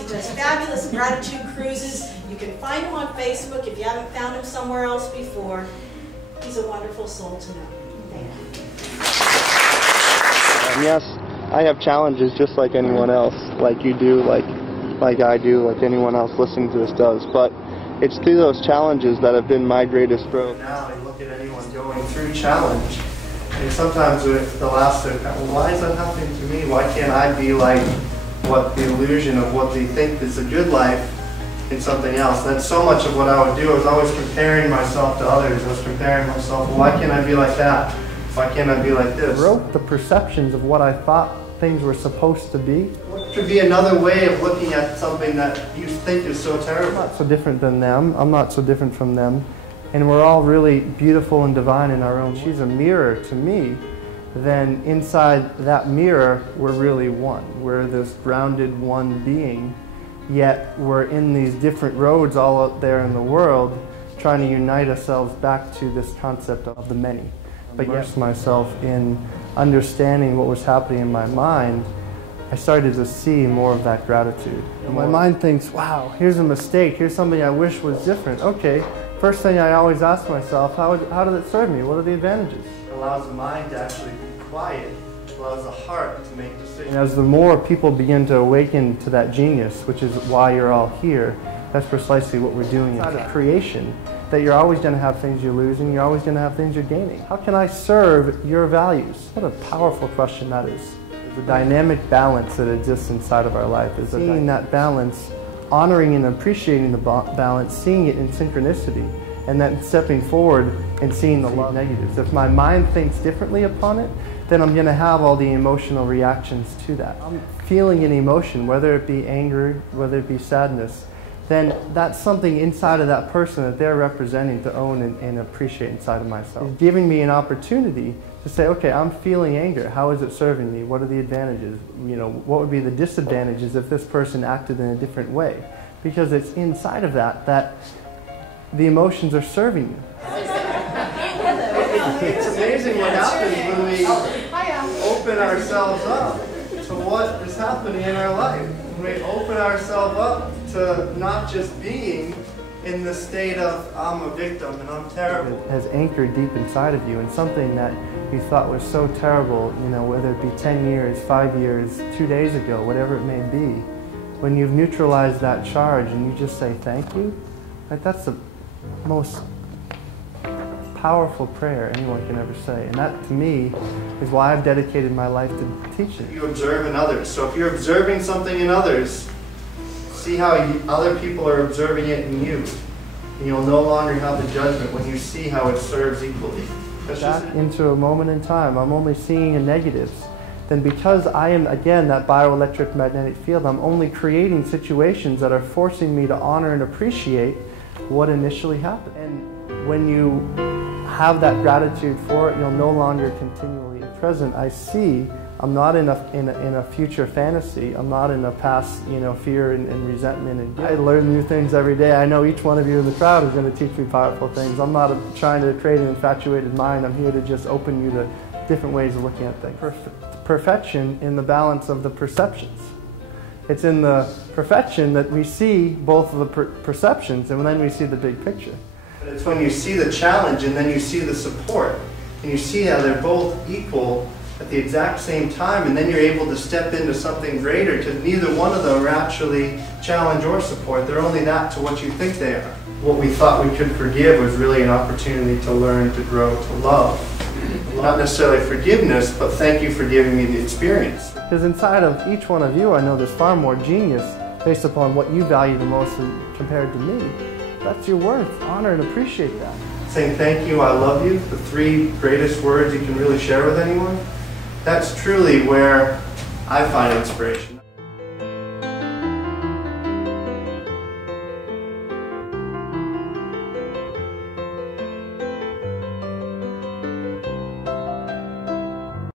He does fabulous gratitude cruises. You can find him on Facebook if you haven't found him somewhere else before. He's a wonderful soul to know. Thank you. And yes, I have challenges just like anyone else, like you do, like I do, like anyone else listening to this does. But it's through those challenges that have been my greatest growth. Now I look at anyone going through challenge, and sometimes they'll ask, well, why is that happening to me? Why can't I be like what the illusion of what they think is a good life in something else? That's so much of what I would do. I was always comparing myself to others. I was comparing myself, well, why can't I be like that? Why can't I be like this? I wrote the perceptions of what I thought things were supposed to be. What should be another way of looking at something that you think is so terrible? I'm not so different than them. I'm not so different from them. And we're all really beautiful and divine in our own. She's a mirror to me. Then inside that mirror, we're really one. We're this grounded one being. Yet we're in these different roads all out there in the world trying to unite ourselves back to this concept of the many. But immerse myself in understanding what was happening in my mind, I started to see more of that gratitude. And my mind thinks, wow, here's a mistake, here's something I wish was different. Okay, first thing I always ask myself, how did it serve me? What are the advantages? It allows the mind to actually be quiet. It allows the heart to make decisions. And as the more people begin to awaken to that genius, which is why you're all here, that's precisely what we're doing inside of creation. That you're always going to have things you're losing, you're always going to have things you're gaining. How can I serve your values? What a powerful question that is. The dynamic balance that exists inside of our life is seeing that balance, honoring and appreciating the balance, seeing it in synchronicity, and then stepping forward and seeing the negatives. If my mind thinks differently upon it, then I'm going to have all the emotional reactions to that. I'm feeling an emotion, whether it be anger, whether it be sadness, then that's something inside of that person that they're representing to own and appreciate inside of myself. It's giving me an opportunity to say, okay, I'm feeling anger. How is it serving me? What are the advantages? You know, what would be the disadvantages if this person acted in a different way? Because it's inside of that the emotions are serving you. It's amazing what happens when we open ourselves up to what is happening in our life. When we open ourselves up to not just being in the state of, I'm a victim and I'm terrible. It has anchored deep inside of you, and something that you thought was so terrible, you know, whether it be 10 years, 5 years, 2 days ago, whatever it may be, when you've neutralized that charge and you just say thank you, like that's the most powerful prayer anyone can ever say. And that, to me, is why I've dedicated my life to teaching. You observe in others. So if you're observing something in others, see how other people are observing it in you. And you'll no longer have the judgment when you see how it serves equally. Back into a moment in time, I'm only seeing the negatives. Then because I am, again, that bioelectric magnetic field, I'm only creating situations that are forcing me to honor and appreciate what initially happened. And when you have that gratitude for it, you'll no longer continually present. I see I'm not in a future fantasy. I'm not in a past, you know, fear and resentment and guilt. I learn new things every day. I know each one of you in the crowd is going to teach me powerful things. I'm not trying to create an infatuated mind. I'm here to just open you to different ways of looking at things. Perfection in the balance of the perceptions. It's in the perfection that we see both of the perceptions, and then we see the big picture. But it's when you see the challenge and then you see the support, and you see how they're both equal at the exact same time, and then you're able to step into something greater, because neither one of them are actually challenge or support. They're only that to what you think they are. What we thought we could forgive was really an opportunity to learn, to grow, to love. Not necessarily forgiveness, but thank you for giving me the experience. Because inside of each one of you, I know there's far more genius based upon what you value the most compared to me. That's your worth. Honor and appreciate that. Saying thank you, I love you, the 3 greatest words you can really share with anyone, that's truly where I find inspiration.